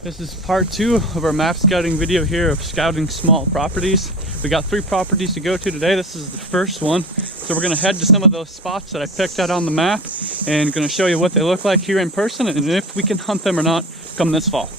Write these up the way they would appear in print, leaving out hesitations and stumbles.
This is part 2 of our map scouting video here of scouting small properties. We got 3 properties to go to today. This is the first one. So we're gonna head to some of those spots that I picked out on the map and gonna show you what they look like here in person and if we can hunt them or not come this fall.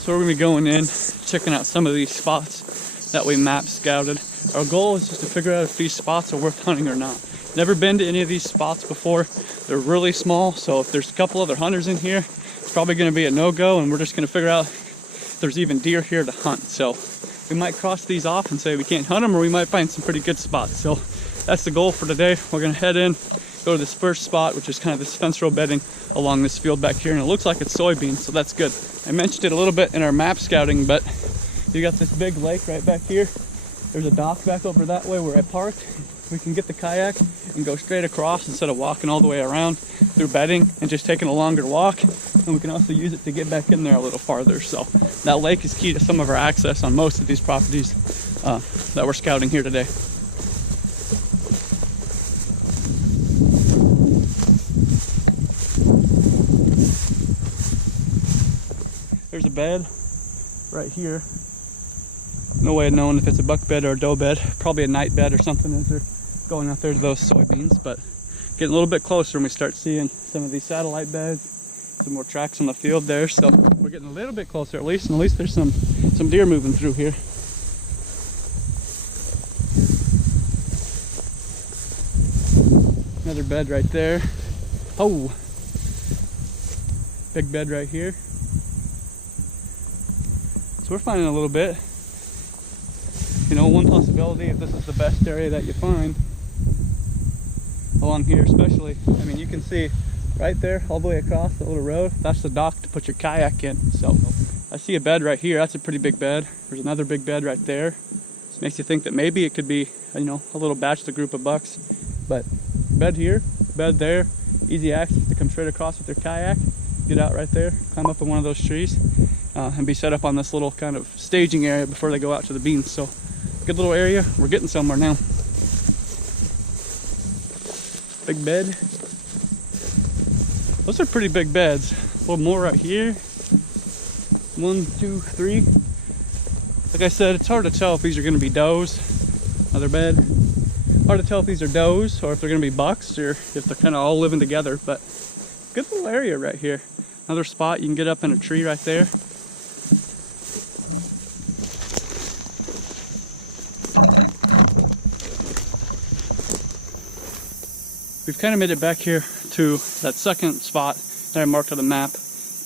So we're gonna be going in, checking out some of these spots that we map scouted. Our goal is just to figure out if these spots are worth hunting or not. Never been to any of these spots before. They're really small, so if there's a couple other hunters in here, it's probably gonna be a no-go, and we're just gonna figure out if there's even deer here to hunt. So we might cross these off and say we can't hunt them, or we might find some pretty good spots. So that's the goal for today. We're gonna head in, go to this first spot, which is kind of this fence row bedding along this field back here, and it looks like it's soybeans, so that's good. I mentioned it a little bit in our map scouting, but you got this big lake right back here. There's a dock back over that way where I parked. We can get the kayak and go straight across instead of walking all the way around through bedding and just taking a longer walk. And we can also use it to get back in there a little farther. So that lake is key to some of our access on most of these properties that we're scouting here today. There's a bed right here. No way of knowing if it's a buck bed or a doe bed. Probably a night bed or something as they're going out there to those soybeans. But getting a little bit closer and we start seeing some of these satellite beds, some more tracks on the field there. So we're getting a little bit closer at least, and at least there's some deer moving through here. Another bed right there. Oh, big bed right here. So we're finding a little bit. You know, one possibility, if this is the best area that you find along here especially, I mean, you can see right there all the way across the little road, that's the dock to put your kayak in. So I see a bed right here. That's a pretty big bed. There's another big bed right there. This makes you think that maybe it could be, you know, a little bachelor group of bucks. But bed here, bed there, easy access to come straight across with your kayak, get out right there, climb up in one of those trees, and be set up on this little kind of staging area before they go out to the beans. So good little area. We're getting somewhere now. Big bed. Those are pretty big beds. A little more right here. 1, 2, 3. Like I said, it's hard to tell if these are going to be does. Another bed. Hard to tell if these are does or if they're going to be bucks or if they're kind of all living together. But good little area right here. Another spot you can get up in a tree right there. We've kind of made it back here to that second spot that I marked on the map,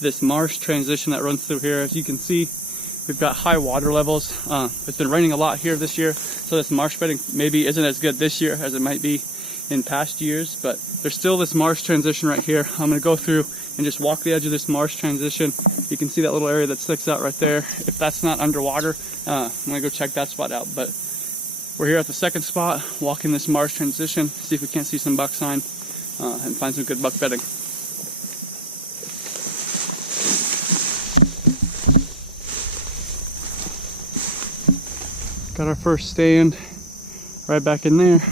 this marsh transition that runs through here. As you can see, we've got high water levels. It's been raining a lot here this year, so this marsh bedding maybe isn't as good this year as it might be in past years, but there's still this marsh transition right here. I'm going to go through and just walk the edge of this marsh transition. You can see that little area that sticks out right there. If that's not underwater, I'm going to go check that spot out. But we're here at the second spot, walking this marsh transition, see if we can't see some buck sign and find some good buck bedding. Got our first stand right back in there.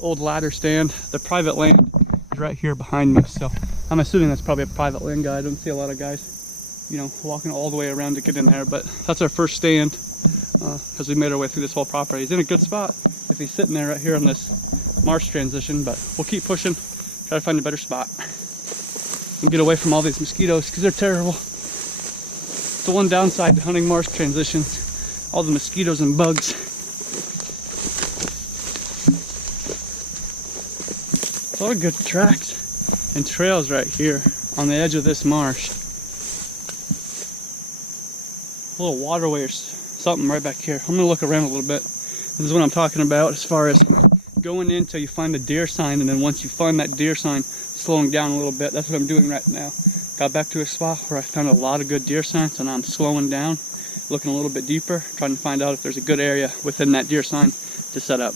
Old ladder stand. The private land is right here behind me, so I'm assuming that's probably a private land guy. I don't see a lot of guys, you know, walking all the way around to get in there, but that's our first stand. As we made our way through this whole property. He's in a good spot if he's sitting there right here on this marsh transition, but we'll keep pushing, try to find a better spot and get away from all these mosquitoes because they're terrible. It's the one downside to hunting marsh transitions, all the mosquitoes and bugs. A lot of good tracks and trails right here on the edge of this marsh. A little waterway or something right back here. I'm gonna look around a little bit. This is what I'm talking about as far as going in till you find a deer sign, and then once you find that deer sign, slowing down a little bit. That's what I'm doing right now. Got back to a spot where I found a lot of good deer signs, and I'm slowing down, looking a little bit deeper, trying to find out if there's a good area within that deer sign to set up.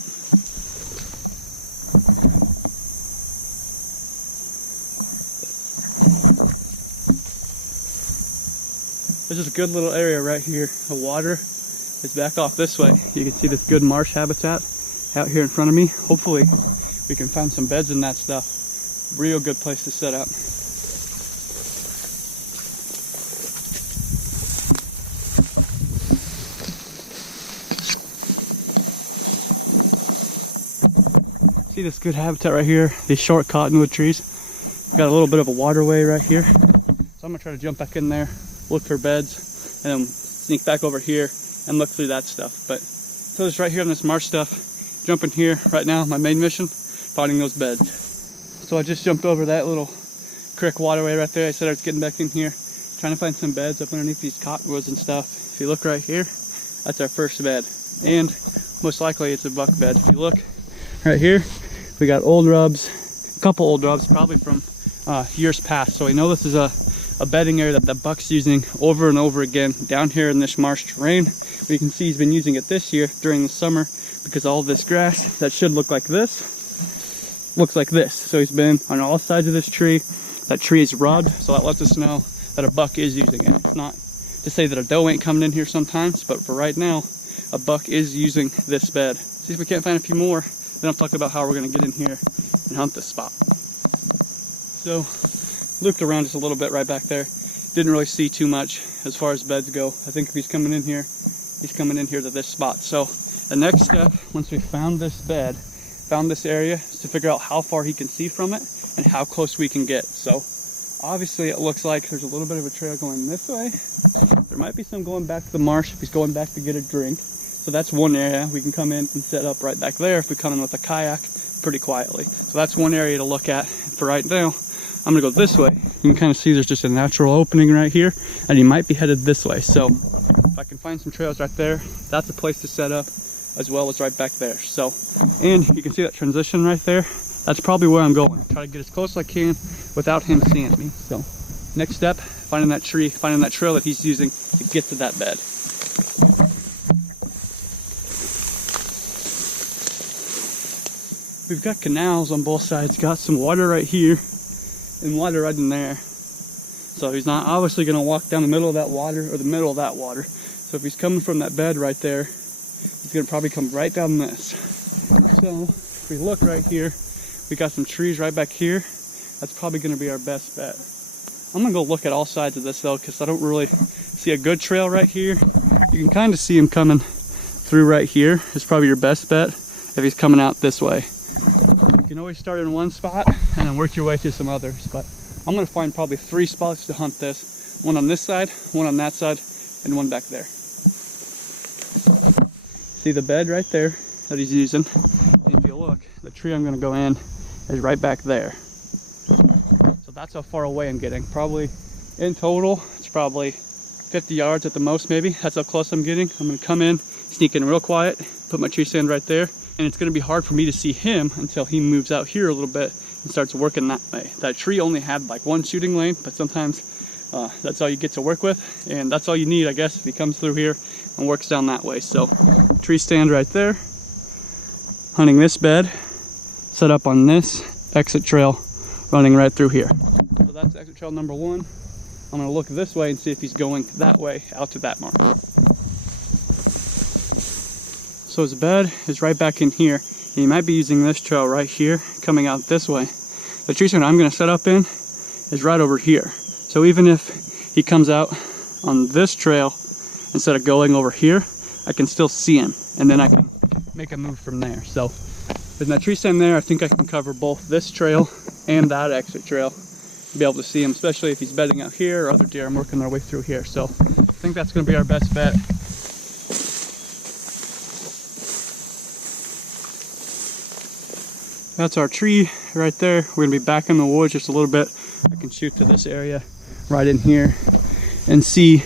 There's just a good little area right here. The water is back off this way. You can see this good marsh habitat out here in front of me. Hopefully we can find some beds in that stuff. Real good place to set up. See this good habitat right here, these short cottonwood trees. Got a little bit of a waterway right here. So I'm gonna try to jump back in there, look for beds, and then sneak back over here and look through that stuff. But so it's right here on this marsh stuff. Jumping here right now, my main mission, finding those beds. So I just jumped over that little creek waterway right there. I said I was getting back in here, trying to find some beds up underneath these cottonwoods and stuff. If you look right here, that's our first bed. And most likely it's a buck bed. If you look right here, we got old rubs, a couple old rubs, probably from years past. So we know this is a bedding area that the buck's using over and over again down here in this marsh terrain. You can see he's been using it this year during the summer because all this grass that should look like this looks like this. So he's been on all sides of this tree. That tree is rubbed, so that lets us know that a buck is using it. It's not to say that a doe ain't coming in here sometimes, but for right now, a buck is using this bed. See if we can't find a few more, then I'll talk about how we're gonna get in here and hunt this spot. So, looked around just a little bit right back there. Didn't really see too much as far as beds go. I think if he's coming in here, he's coming in here to this spot. So, the next step, once we found this bed, found this area, is to figure out how far he can see from it and how close we can get. So, obviously it looks like there's a little bit of a trail going this way. There might be some going back to the marsh if he's going back to get a drink. So that's one area. We can come in and set up right back there if we come in with a kayak pretty quietly. So that's one area to look at. For right now, I'm gonna go this way. You can kind of see there's just a natural opening right here, and he might be headed this way. So if I can find some trails right there, that's a place to set up, as well as right back there. So, and you can see that transition right there. That's probably where I'm going. Try to get as close as I can without him seeing me. So next step, finding that tree, finding that trail that he's using to get to that bed. We've got canals on both sides, got some water right here and water right in there. So he's not obviously gonna walk down the middle of that water or the middle of that water. So if he's coming from that bed right there, he's gonna probably come right down this. So if we look right here, we got some trees right back here. That's probably gonna be our best bet. I'm gonna go look at all sides of this though, because I don't really see a good trail right here. You can kind of see him coming through right here. It's probably your best bet if he's coming out this way. You can always start in one spot and then work your way to some others, but I'm gonna find probably 3 spots to hunt this. One on this side, one on that side, and one back there. See the bed right there that he's using? And if you look, the tree I'm gonna go in is right back there. So that's how far away I'm getting. Probably in total, it's probably 50 yards at the most maybe. That's how close I'm getting. I'm gonna come in, sneak in real quiet, put my tree stand right there, and it's gonna be hard for me to see him until he moves out here a little bit and starts working that way. That tree only had like 1 shooting lane, but sometimes that's all you get to work with, and that's all you need, I guess, if he comes through here and works down that way. So, tree stand right there, hunting this bed, set up on this exit trail, running right through here. So that's exit trail number 1. I'm gonna look this way and see if he's going that way out to that mark. So his bed is right back in here. And he might be using this trail right here, coming out this way. The tree stand I'm gonna set up in is right over here. So even if he comes out on this trail instead of going over here, I can still see him, and then I can make a move from there. So with my tree stand there, I think I can cover both this trail and that exit trail, be able to see him, especially if he's bedding out here or other deer I'm working their way through here. So I think that's gonna be our best bet. That's our tree right there. We're gonna be back in the woods just a little bit. I can shoot to this area right in here and see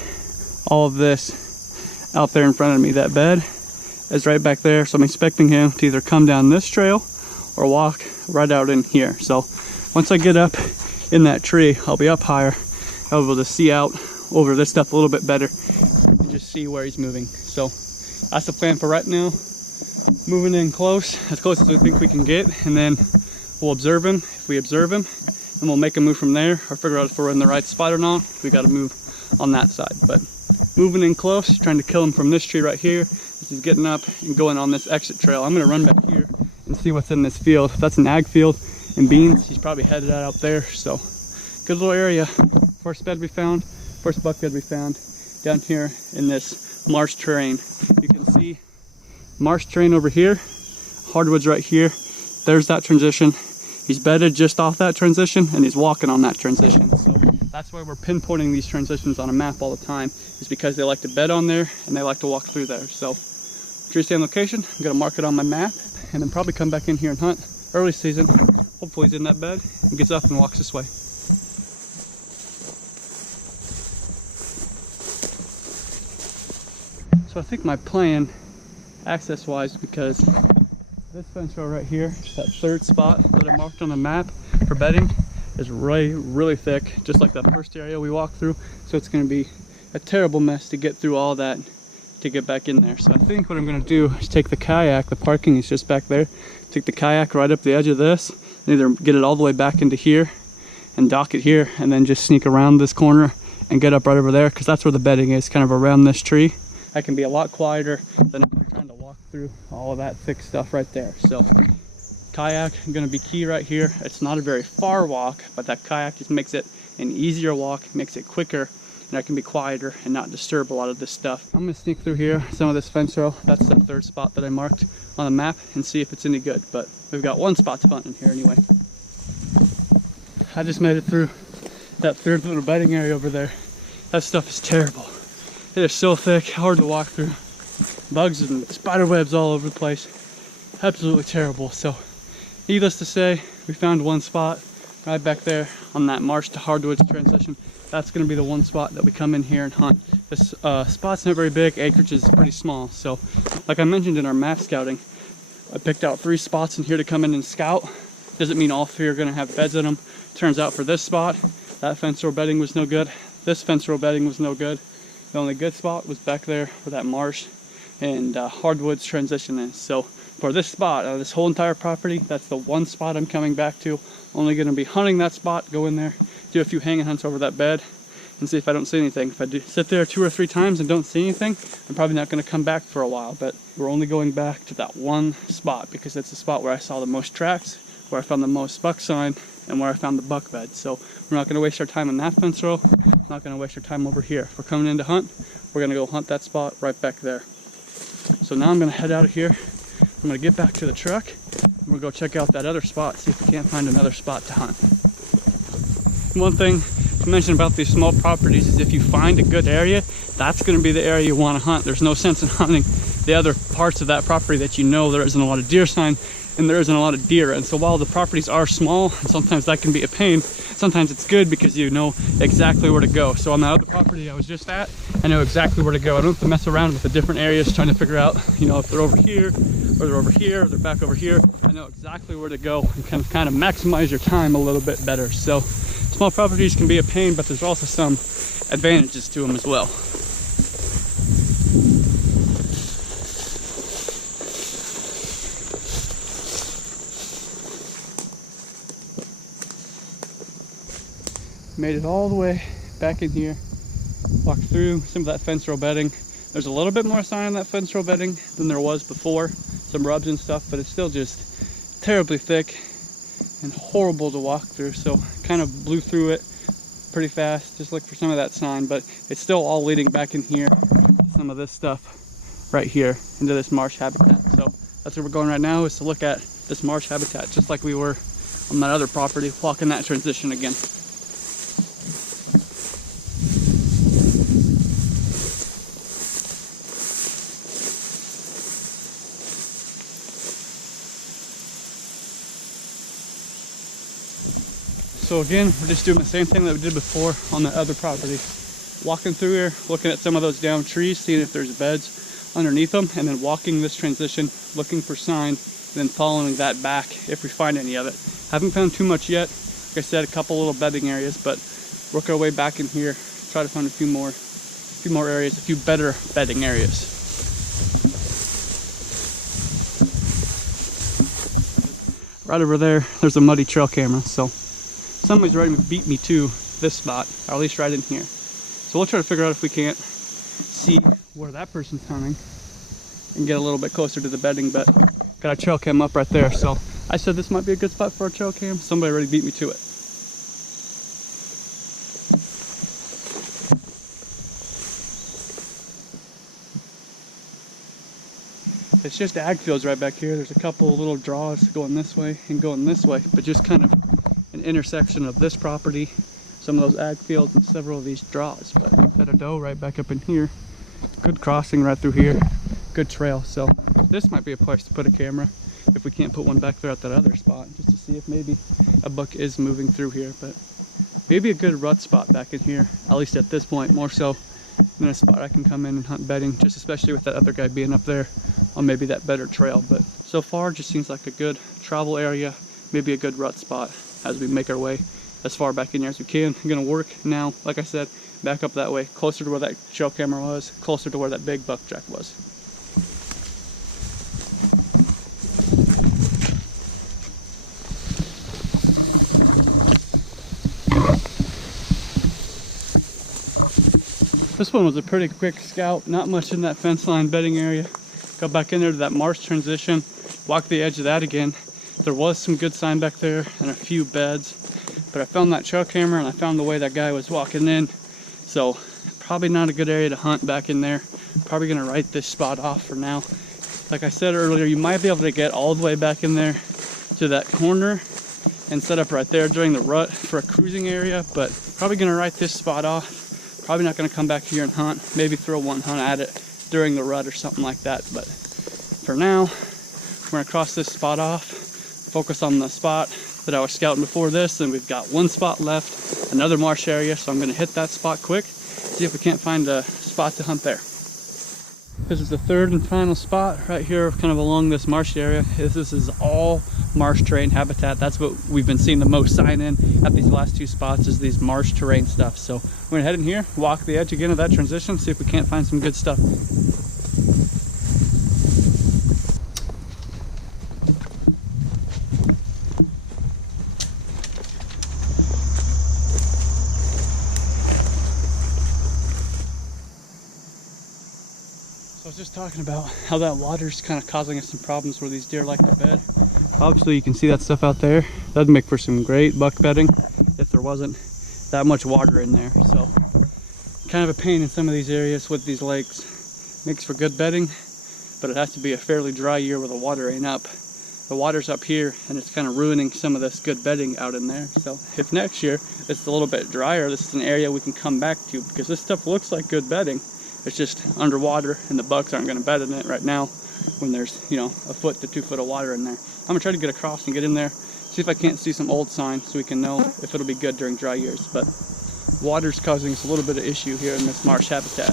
all of this out there in front of me. That bed is right back there, so I'm expecting him to either come down this trail or walk right out in here. So once I get up in that tree, I'll be up higher. I'll be able to see out over this stuff a little bit better and just see where he's moving. So that's the plan for right now. Moving in close as we think we can get, and then we'll observe him. If we observe him, and we'll make a move from there, or figure out if we're in the right spot or not. We got to move on that side. But moving in close, trying to kill him from this tree right here as he's getting up and going on this exit trail. I'm gonna run back here and see what's in this field. If that's an ag field and beans, he's probably headed out there. So good little area. First bed we found, first buck bed we found down here in this marsh terrain. You can see marsh terrain over here, hardwoods right here. There's that transition. He's bedded just off that transition and he's walking on that transition. So that's why we're pinpointing these transitions on a map all the time, is because they like to bed on there and they like to walk through there. So tree stand location, I'm gonna mark it on my map and then probably come back in here and hunt early season. Hopefully he's in that bed and gets up and walks this way. So I think my plan, access wise, because this fence row right here, that third spot that I marked on the map for bedding, is really thick, just like that first area we walked through. So it's going to be a terrible mess to get through all that to get back in there. So I think what I'm going to do is take the kayak, the parking is just back there, take the kayak right up the edge of this, and either get it all the way back into here and dock it here, and then just sneak around this corner and get up right over there, because that's where the bedding is, kind of around this tree. I can be a lot quieter than if I'm trying to walk through all of that thick stuff right there. So kayak is going to be key right here. It's not a very far walk, but that kayak just makes it an easier walk, makes it quicker, and I can be quieter and not disturb a lot of this stuff. I'm going to sneak through here, some of this fence row. That's the third spot that I marked on the map, and see if it's any good. But we've got one spot to hunt in here anyway. I just made it through that third little bedding area over there. That stuff is terrible. It is so thick, hard to walk through. Bugs and spider webs all over the place. Absolutely terrible. So needless to say, we found one spot right back there on that marsh to hardwoods transition. That's going to be the one spot that we come in here and hunt. This spot's not very big, acreage is pretty small. So like I mentioned in our map scouting, I picked out 3 spots in here to come in and scout. Doesn't mean all 3 are going to have beds in them. Turns out for this spot, that fence row bedding was no good. This fence row bedding was no good. The only good spot was back there where that marsh and hardwoods transition is. So for this spot, this whole entire property, that's the one spot I'm coming back to. Only going to be hunting that spot, go in there, do a few hanging hunts over that bed, and see if I don't see anything. If I do sit there 2 or 3 times and don't see anything, I'm probably not going to come back for a while. But we're only going back to that one spot because it's the spot where I saw the most tracks, where I found the most buck sign, and where I found the buck bed. So we're not going to waste our time on that fence row. Not going to waste our time over here. If we're coming in to hunt, we're going to go hunt that spot right back there. So now I'm going to head out of here. I'm going to get back to the truck and we'll go check out that other spot, see if we can't find another spot to hunt. One thing to mention about these small properties is if you find a good area, that's going to be the area you want to hunt. There's no sense in hunting the other parts of that property that you know there isn't a lot of deer sign and there isn't a lot of deer. And so while the properties are small, and sometimes that can be a pain, sometimes it's good because you know exactly where to go. So on that other property I was just at, I know exactly where to go. I don't have to mess around with the different areas trying to figure out, you know, if they're over here, or they're over here, or they're back over here. I know exactly where to go and can kind of maximize your time a little bit better. So small properties can be a pain, but there's also some advantages to them as well. Made it all the way back in here, walked through some of that fence row bedding. There's a little bit more sign on that fence row bedding than there was before, some rubs and stuff, but it's still just terribly thick and horrible to walk through. So kind of blew through it pretty fast, just look for some of that sign, but it's still all leading back in here, some of this stuff right here into this marsh habitat. So that's where we're going right now, is to look at this marsh habitat, just like we were on that other property, walking that transition again. So again, we're just doing the same thing that we did before on the other property. Walking through here, looking at some of those down trees, seeing if there's beds underneath them, and then walking this transition, looking for signs, and then following that back if we find any of it. Haven't found too much yet. Like I said, a couple little bedding areas, but work our way back in here, try to find a few more areas, a few better bedding areas. Right over there, there's a muddy trail camera, so somebody's ready to beat me to this spot, or at least right in here. So So we'll try to figure out if we can't see where that person's hunting and get a little bit closer to the bedding. But got our trail cam up right there, so I said this might be a good spot for our trail cam. Somebody already beat me to it. It's just ag fields right back here. There's a couple little draws going this way and going this way, but just kind of an intersection of this property, some of those ag fields, and several of these draws. But we've got a doe right back up in here. Good crossing right through here. Good trail. So this might be a place to put a camera if we can't put one back there at that other spot, just to see if maybe a buck is moving through here. But maybe a good rut spot back in here, at least at this point, more so than a spot I can come in and hunt bedding, just especially with that other guy being up there on maybe that better trail. But so far just seems like a good travel area, maybe a good rut spot as we make our way as far back in here as we can. I'm gonna work now, like I said, back up that way, closer to where that trail camera was, closer to where that big buck track was. This one was a pretty quick scout, not much in that fence line bedding area. Got back in there to that marsh transition, walked the edge of that again. There was some good sign back there and a few beds, but I found that trail camera and I found the way that guy was walking in. So probably not a good area to hunt back in there. Probably gonna write this spot off for now. Like I said earlier, you might be able to get all the way back in there to that corner and set up right there during the rut for a cruising area, but probably gonna write this spot off. Probably not going to come back here and hunt, maybe throw one hunt at it during the rut or something like that. But for now, we're going to cross this spot off, focus on the spot that I was scouting before this, and we've got one spot left, another marsh area, so I'm going to hit that spot quick, see if we can't find a spot to hunt there. This is the third and final spot right here, kind of along this marsh area. This is all marsh terrain habitat. That's what we've been seeing the most sign in at these last two spots, is these marsh terrain stuff. So we're gonna head in here, walk the edge again of that transition, see if we can't find some good stuff. I was just talking about how that water's kind of causing us some problems where these deer like to bed. Obviously you can see that stuff out there. That'd make for some great buck bedding if there wasn't that much water in there. So kind of a pain in some of these areas with these lakes. Makes for good bedding, but it has to be a fairly dry year where the water ain't up. The water's up here and it's kind of ruining some of this good bedding out in there. So if next year it's a little bit drier, this is an area we can come back to, because this stuff looks like good bedding. It's just underwater and the bucks aren't going to bed in it right now when there's, you know, a foot to 2 foot of water in there. I'm going to try to get across and get in there, see if I can't see some old signs so we can know if it'll be good during dry years. But water's causing us a little bit of issue here in this marsh habitat.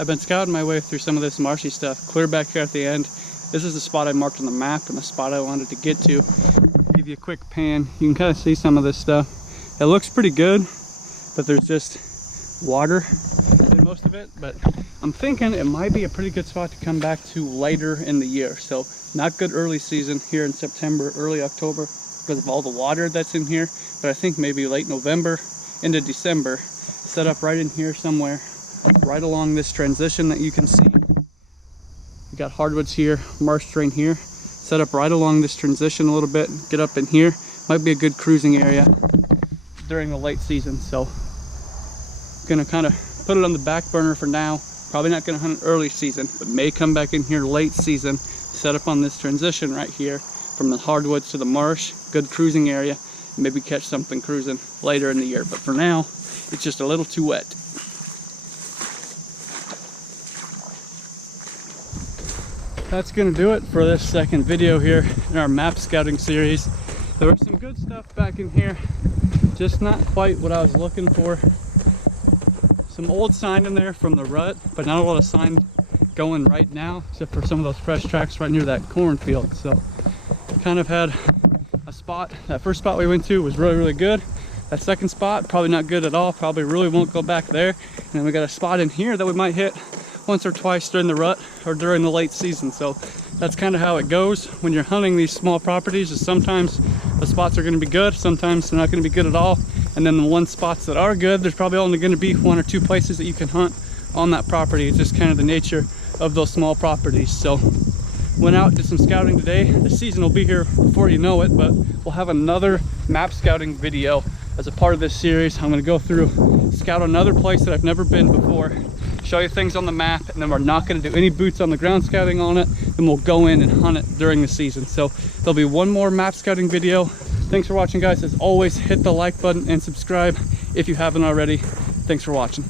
I've been scouting my way through some of this marshy stuff, clear back here at the end. This is the spot I marked on the map and the spot I wanted to get to. Give you a quick pan. You can kind of see some of this stuff. It looks pretty good, but there's just water in most of it. But I'm thinking it might be a pretty good spot to come back to later in the year. So not good early season here in September, early October, because of all the water that's in here. But I think maybe late November into December, set up right in here somewhere, right along this transition that you can see. We got hardwoods here, marsh terrain here, set up right along this transition a little bit, get up in here. Might be a good cruising area during the late season. So gonna kind of put it on the back burner for now. Probably not gonna hunt early season, but may come back in here late season, set up on this transition right here from the hardwoods to the marsh. Good cruising area, and maybe catch something cruising later in the year. But for now, it's just a little too wet. That's gonna do it for this second video here in our map scouting series. There was some good stuff back in here, just not quite what I was looking for. Some old sign in there from the rut, but not a lot of sign going right now, except for some of those fresh tracks right near that cornfield. So kind of had a spot. That first spot we went to was really good. That second spot, probably not good at all. Probably really won't go back there. And then we got a spot in here that we might hit once or twice during the rut or during the late season. So that's kind of how it goes when you're hunting these small properties. Is sometimes the spots are going to be good, sometimes they're not going to be good at all, and then the one spots that are good, there's probably only going to be 1 or 2 places that you can hunt on that property. It's just kind of the nature of those small properties. So went out, did some scouting today. The season will be here before you know it, but we'll have another map scouting video as a part of this series. I'm going to go through, scout another place that I've never been before, show you things on the map, and then we're not going to do any boots on the ground scouting on it. Then we'll go in and hunt it during the season. So there'll be one more map scouting video. Thanks for watching, guys. As always, hit the like button and subscribe if you haven't already. Thanks for watching.